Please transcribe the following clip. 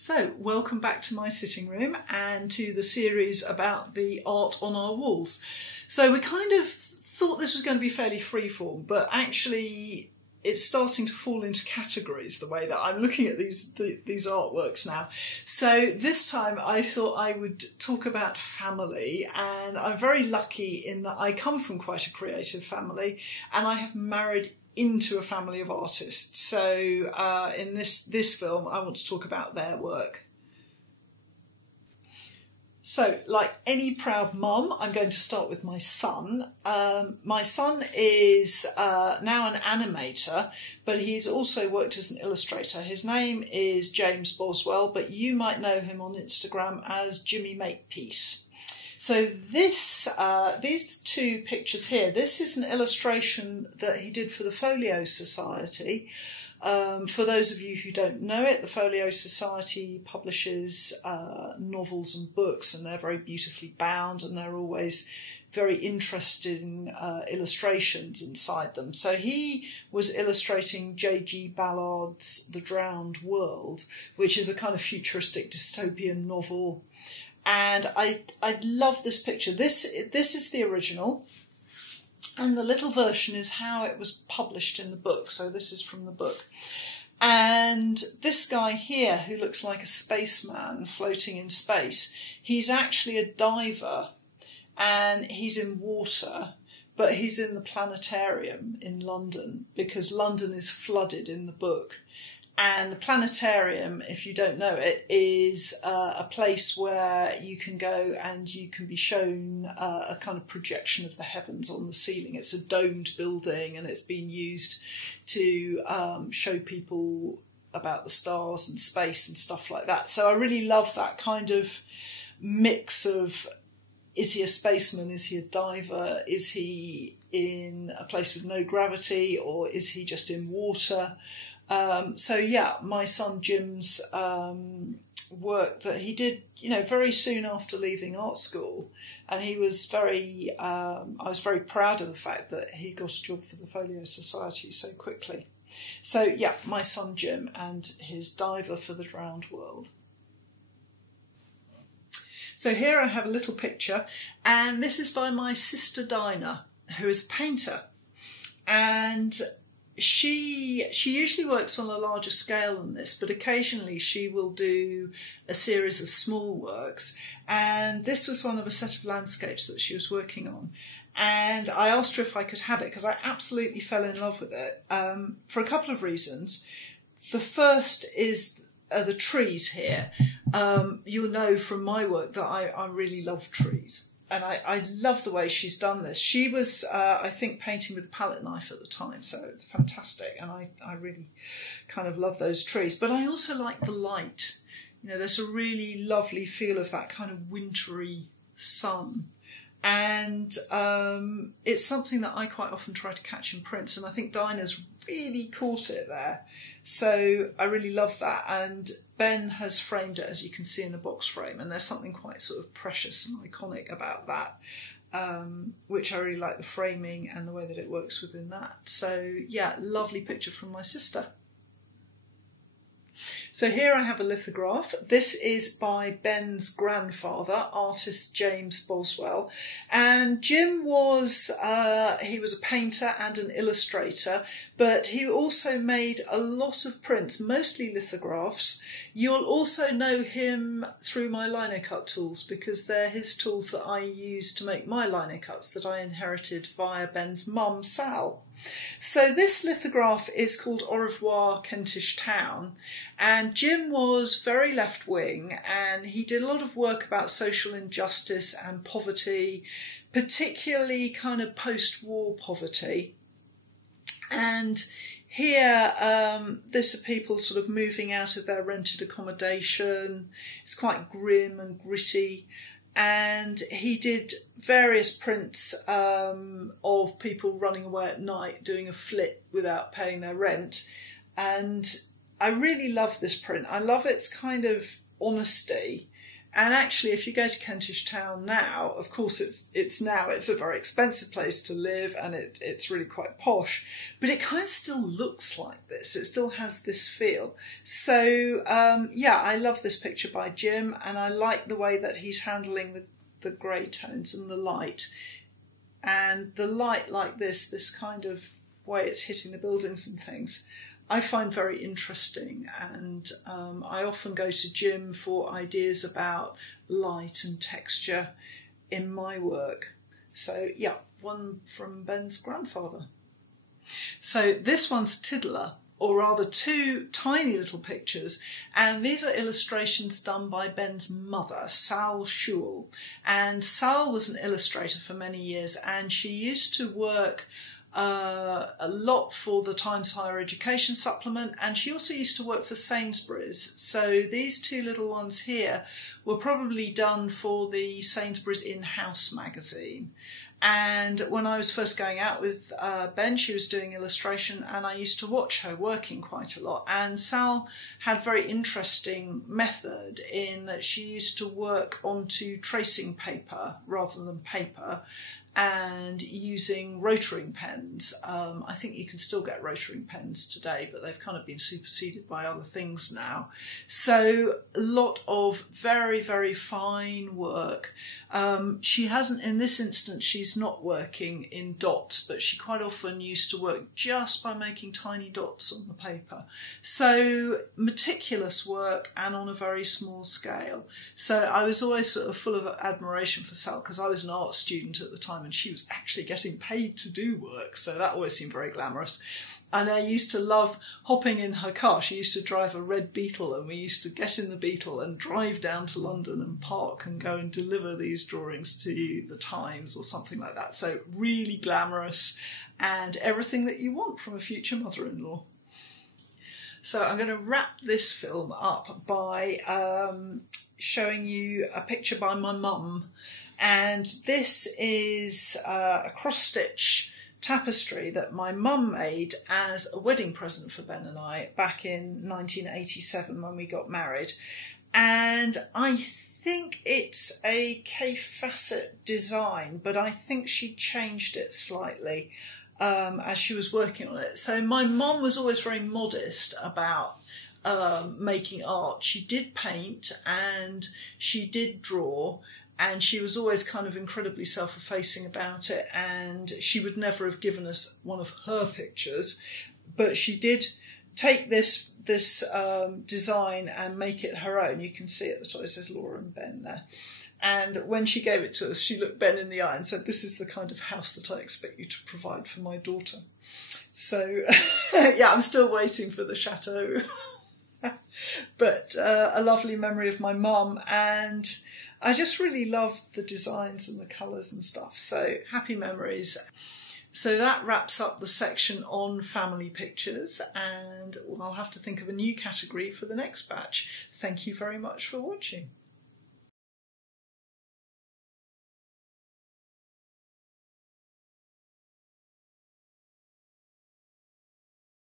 So, welcome back to my sitting room and to the series about the art on our walls. So we kind of thought this was going to be fairly freeform, but actually it's starting to fall into categories the way that I'm looking at these artworks now. So this time I thought I would talk about family, and I'm very lucky in that I come from quite a creative family and I have married into a family of artists. So in this film I want to talk about their work. So, like any proud mum, I'm going to start with my son. My son is now an animator, but he's also worked as an illustrator. His name is James Boswell, but you might know him on Instagram as Jimmy Makepeace. So these two pictures here, this is an illustration that he did for the Folio Society. For those of you who don't know it, the Folio Society publishes novels and books, and they're very beautifully bound, and they're always very interesting illustrations inside them. So he was illustrating J.G. Ballard's The Drowned World, which is a kind of futuristic dystopian novel. And I love this picture. This is the original. And the little version is how it was published in the book. So this is from the book. And this guy here, who looks like a spaceman floating in space, he's actually a diver and he's in water, but he's in the planetarium in London because London is flooded in the book. And the planetarium, if you don't know it, is a place where you can go and you can be shown a kind of projection of the heavens on the ceiling. It's a domed building and it's been used to show people about the stars and space and stuff like that. So I really love that kind of mix of, is he a spaceman, is he a diver, is he in a place with no gravity, or is he just in water? So yeah, my son Jim's work that he did, very soon after leaving art school, and he was I was very proud of the fact that he got a job for the Folio Society so quickly. So yeah, my son Jim and his diver for the Drowned World. So here I have a little picture, and this is by my sister Diona, who is a painter, and she usually works on a larger scale than this, but occasionally she will do a series of small works. And this was one of a set of landscapes that she was working on. And I asked her if I could have it because I absolutely fell in love with it for a couple of reasons. The first is the trees here. You'll know from my work that I really love trees. And I love the way she's done this. She was, I think, painting with a palette knife at the time, so it's fantastic. And I really kind of love those trees. But I also like the light. There's a really lovely feel of that kind of wintry sun. And it's something that I quite often try to catch in prints. And I think Dinah's really caught it there. So I really love that. And Ben has framed it, as you can see, in a box frame, and there's something quite sort of precious and iconic about that, which I really like the framing and the way that it works within that. So yeah, lovely picture from my sister. So here I have a lithograph. This is by Ben's grandfather, artist James Boswell. And Jim was, he was a painter and an illustrator, but he also made a lot of prints, mostly lithographs. You'll also know him through my lino cut tools because they're his tools that I use to make my lino cuts that I inherited via Ben's mum, Sal. So this lithograph is called Au revoir Kentish Town, and Jim was very left-wing and he did a lot of work about social injustice and poverty, particularly kind of post-war poverty. And here, this are people sort of moving out of their rented accommodation. It's quite grim and gritty. And he did various prints of people running away at night, doing a flit without paying their rent. And I really love this print. I love its kind of honesty And actually, if you go to Kentish Town now, of course it's a very expensive place to live, and it's really quite posh, but it kind of still looks like this. It still has this feel. So yeah, I love this picture by Jim, and I like the way that he's handling the grey tones and the light. And the light like this kind of way it's hitting the buildings and things, I find very interesting. And I often go to Jim for ideas about light and texture in my work. So yeah, one from Ben's grandfather. So this one's Tiddler, or rather two tiny little pictures, and these are illustrations done by Ben's mother, Sal Shule. And Sal was an illustrator for many years, and she used to work a lot for the Times Higher Education supplement, and she also used to work for Sainsbury's. So these two little ones here were probably done for the Sainsbury's in-house magazine. And when I was first going out with Ben, she was doing illustration, and I used to watch her working quite a lot. And Sal had a very interesting method in that she used to work onto tracing paper rather than paper, and using rotoring pens. I think you can still get rotoring pens today, but they've kind of been superseded by other things now. So a lot of very, very fine work. She hasn't, in this instance, she's not working in dots, but she quite often used to work just by making tiny dots on the paper. So meticulous work, and on a very small scale. So I was always sort of full of admiration for Sal, because I was an art student at the time, and she was actually getting paid to do work, so that always seemed very glamorous. And I used to love hopping in her car. She used to drive a red Beetle, and we used to get in the Beetle and drive down to London and park and go and deliver these drawings to the Times or something like that. So really glamorous, and everything that you want from a future mother-in-law. So I'm going to wrap this film up by showing you a picture by my mum. And this is a cross-stitch tapestry that my mum made as a wedding present for Ben and I back in 1987 when we got married. And I think it's a Kay Fassett design, but I think she changed it slightly as she was working on it. So my mum was always very modest about making art. She did paint and she did draw, and she was always kind of incredibly self-effacing about it, and she would never have given us one of her pictures, but she did take this design and make it her own. You can see at the top it says Laura and Ben there. And when she gave it to us, she looked Ben in the eye and said, "This is the kind of house that I expect you to provide for my daughter." So yeah, I'm still waiting for the chateau. But a lovely memory of my mum, and I just really love the designs and the colours and stuff. So happy memories. So that wraps up the section on family pictures, and I'll have to think of a new category for the next batch. Thank you very much for watching.